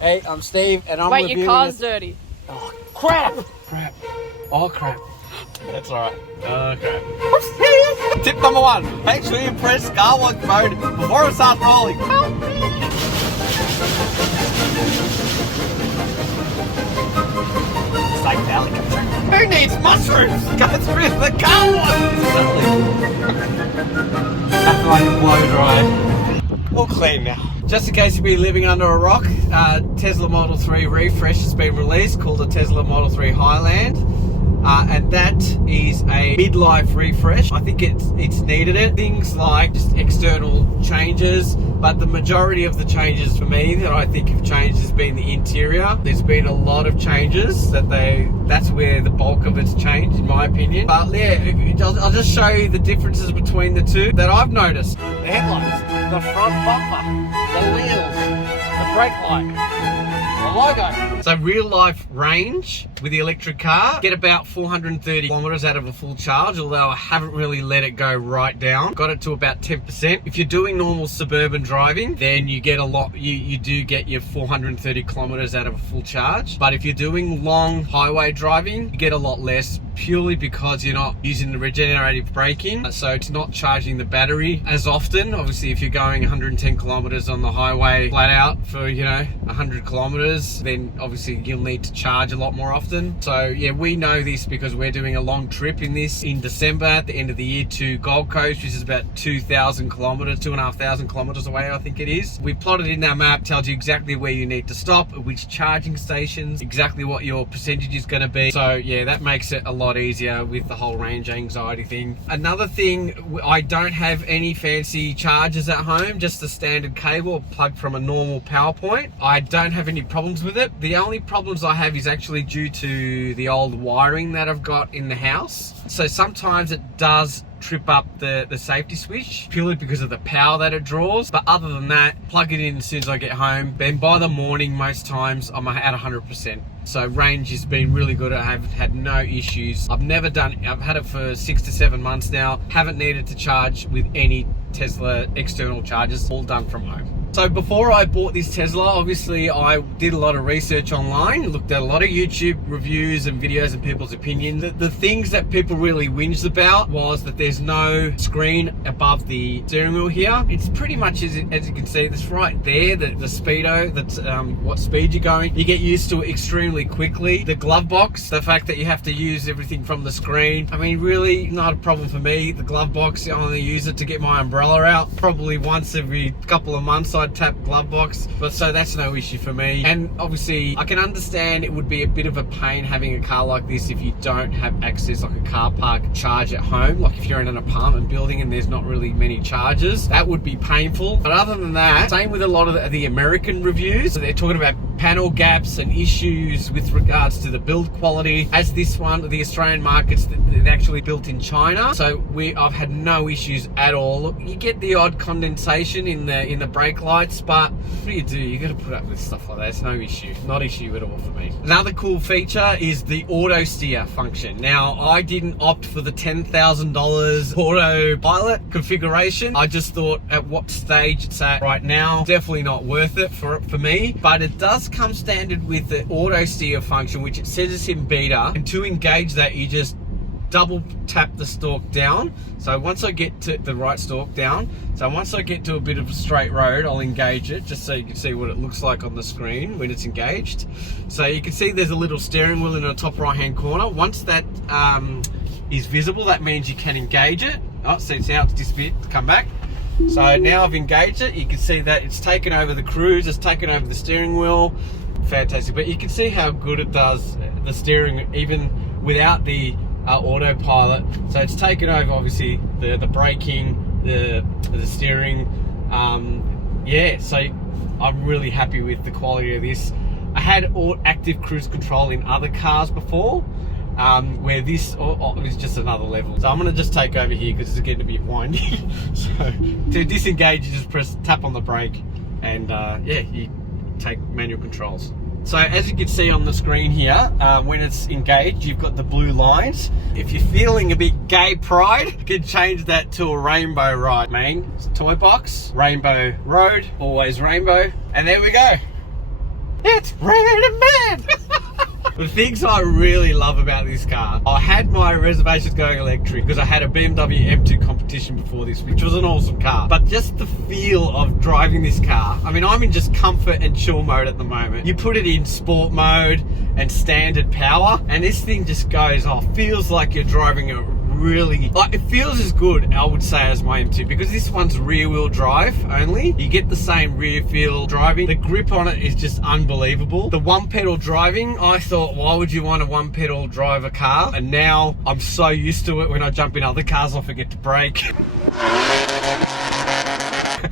Hey, I'm Steve, and I'm Wait, reviewing your car's this. dirty. Oh, crap! Oh, crap. That's alright. Okay. Tip number 1. Make sure you press car wash mode before it starts rolling. Help me! Snake Valley country. Who needs mushrooms? Go through the car wash! Nothing like a blow dry. All clean now. Just in case you've been living under a rock, Tesla Model 3 refresh has been released called the Tesla Model 3 Highland. And that is a midlife refresh. I think it's needed it. Things like just external changes, but the majority of the changes for me that I think have changed has been the interior. There's been a lot of changes that's where the bulk of it's changed, in my opinion. But yeah, I'll just show you the differences between the two that I've noticed. The headlights, the front bumper, the wheels, the brake light, the logo. So real life range with the electric car, get about 430 kilometers out of a full charge, although I haven't really let it go right down. Got it to about 10%. If you're doing normal suburban driving, then you get a lot, you do get your 430 kilometers out of a full charge. But if you're doing long highway driving, you get a lot less, purely because you're not using the regenerative braking, so it's not charging the battery as often. Obviously, if you're going 110 kilometers on the highway flat out for 100 kilometers, then obviously you'll need to charge a lot more often. So yeah, we know this because we're doing a long trip in December at the end of the year to Gold Coast, which is about 2,000 kilometers, 2,500 kilometers away, I think it is. We plotted in our map, tells you exactly where you need to stop, which charging stations, exactly what your percentage is going to be. So yeah, that makes it a lot easier with the whole range anxiety thing. Another thing, I don't have any fancy chargers at home, just the standard cable plugged from a normal power point. I don't have any problems with it. The only problems I have is actually due to the old wiring that I've got in the house. So sometimes it does trip up the safety switch purely because of the power that it draws, but other than that, plug it in as soon as I get home. Then by the morning, most times I'm at 100%. So range has been really good. I have had no issues. I've had it for 6 to 7 months now. Haven't needed to charge with any Tesla external chargers, all done from home. So before I bought this Tesla, obviously I did a lot of research online, looked at a lot of YouTube reviews and videos and people's opinions. The things that people really whinged about was that there's no screen above the steering wheel here. It's pretty much as you can see, this right there, the speedo, that's what speed you're going. You get used to it extremely quickly. The glove box, the fact that you have to use everything from the screen, I mean, really not a problem for me. The glove box, I only use it to get my umbrella out. Probably once every couple of months I tap glove box, but so that's no issue for me. And obviously I can understand it would be a bit of a pain having a car like this if you don't have access, like a car park charge at home. Like if you're in an apartment building and there's not really many chargers, that would be painful. But other than that, same with a lot of the American reviews. So they're talking about panel gaps and issues with regards to the build quality. As this one, the Australian market's actually built in China, so I've had no issues at all. Look, you get the odd condensation in the brake lights, but what do? You got to put up with stuff like that. It's no issue, not issue at all for me. Another cool feature is the auto steer function. Now, I didn't opt for the $10,000 autopilot configuration. I just thought at what stage it's at right now, definitely not worth it for me. But it does come standard with the auto steer function, which it says it's in beta, and to engage that you just double tap the stalk down. So once I get to the right stalk down, so once I get to a bit of a straight road, I'll engage it just so you can see what it looks like on the screen when it's engaged. So you can see there's a little steering wheel in the top right hand corner. Once that is visible, that means you can engage it. Oh, see, it's now it's disappeared, come back. So now I've engaged it. You can see that it's taken over the cruise, it's taken over the steering wheel. Fantastic. But you can see how good it does the steering even without the autopilot. So it's taken over obviously the braking, the steering. Yeah, so I'm really happy with the quality of this. I had active cruise control in other cars before, where this is just another level. So I'm going to just take over here because it's getting a bit windy. So to disengage, you just tap on the brake and yeah, you take manual controls. So as you can see on the screen here, when it's engaged, you've got the blue lines. If you're feeling a bit gay pride, you can change that to a rainbow ride. Main toy box, rainbow road, always rainbow, and there we go. It's Random Man! The things I really love about this car, I had my reservations going electric because I had a BMW M2 competition before this, which was an awesome car. But just the feel of driving this car, I mean, I'm in just comfort and chill mode at the moment. You put it in sport mode and standard power, and this thing just goes off. Feels like you're driving a really, like, it feels as good, I would say, as my M2, because this one's rear wheel drive only. You get the same rear feel driving. The grip on it is just unbelievable. The one pedal driving, I thought, why would you want a one pedal drive a car? And now I'm so used to it. When I jump in other cars, I forget to brake.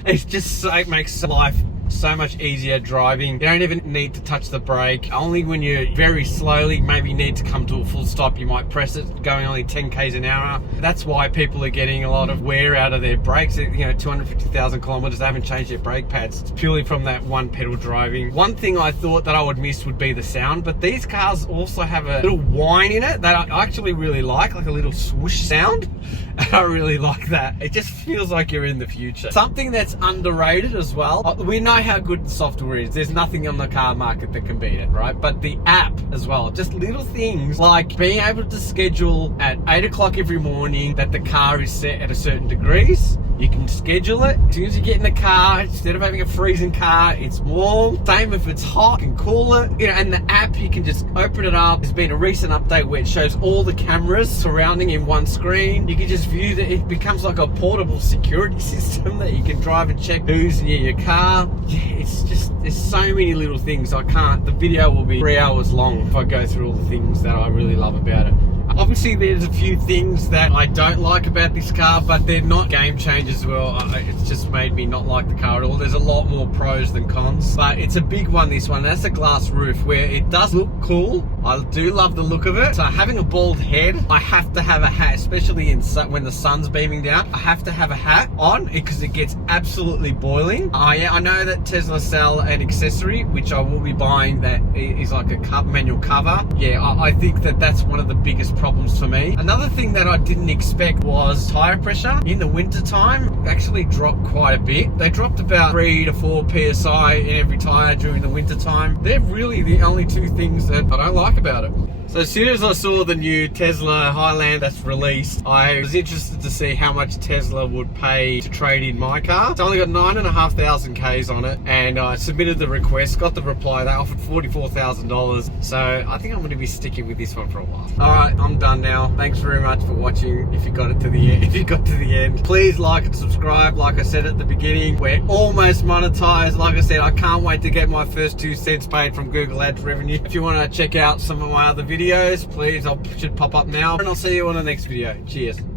It's just so, it makes life so much easier driving. You don't even need to touch the brake. Only when you're very slowly, maybe need to come to a full stop, you might press it, going only 10 k's an hour. That's why people are getting a lot of wear out of their brakes. You know, 250,000 kilometers, they haven't changed their brake pads. It's purely from that one pedal driving. One thing I thought that I would miss would be the sound, but these cars also have a little whine in it that I actually really like a little swoosh sound. And I really like that. It just feels like you're in the future. Something that's underrated as well. We know how good the software is. There's nothing on the car market that can beat it, right? But the app as well. Just little things like being able to schedule at 8 o'clock every morning that the car is set at a certain degrees. You can schedule it. As soon as you get in the car, instead of having a freezing car, it's warm. Same if it's hot, you can cool it. You know, and the app, you can just open it up. There's been a recent update where it shows all the cameras surrounding in one screen. You can just view that. It becomes like a portable security system that you can drive and check who's near your car. Yeah, it's just, there's so many little things. The video will be 3 hours long if I go through all the things that I really love about it. Obviously, there's a few things that I don't like about this car, but they're not game changers as well. It's just made me not like the car at all. There's a lot more pros than cons, but it's a big one, this one. That's a glass roof where it does look cool. I do love the look of it. So having a bald head, I have to have a hat, especially when the sun's beaming down. I have to have a hat on because it gets absolutely boiling. I know that Tesla sell an accessory, which I will be buying, that is like a manual cover. Yeah, I think that that's one of the biggest problems for me. Another thing that I didn't expect was tire pressure. In the winter time, actually dropped quite a bit. They dropped about 3 to 4 psi in every tire during the winter time. They're really the only two things that I don't like about it. So as soon as I saw the new Tesla Highland that's released, I was interested to see how much Tesla would pay to trade in my car. It's only got 9,500 Ks on it, and I submitted the request, got the reply. They offered $44,000. So I think I'm going to be sticking with this one for a while. All right, I'm done now. Thanks very much for watching. If you got to the end, please like and subscribe. Like I said at the beginning, we're almost monetized. Like I said, I can't wait to get my first 2 cents paid from Google Ads revenue. If you want to check out some of my other videos, please, should pop up now, and I'll see you on the next video. Cheers.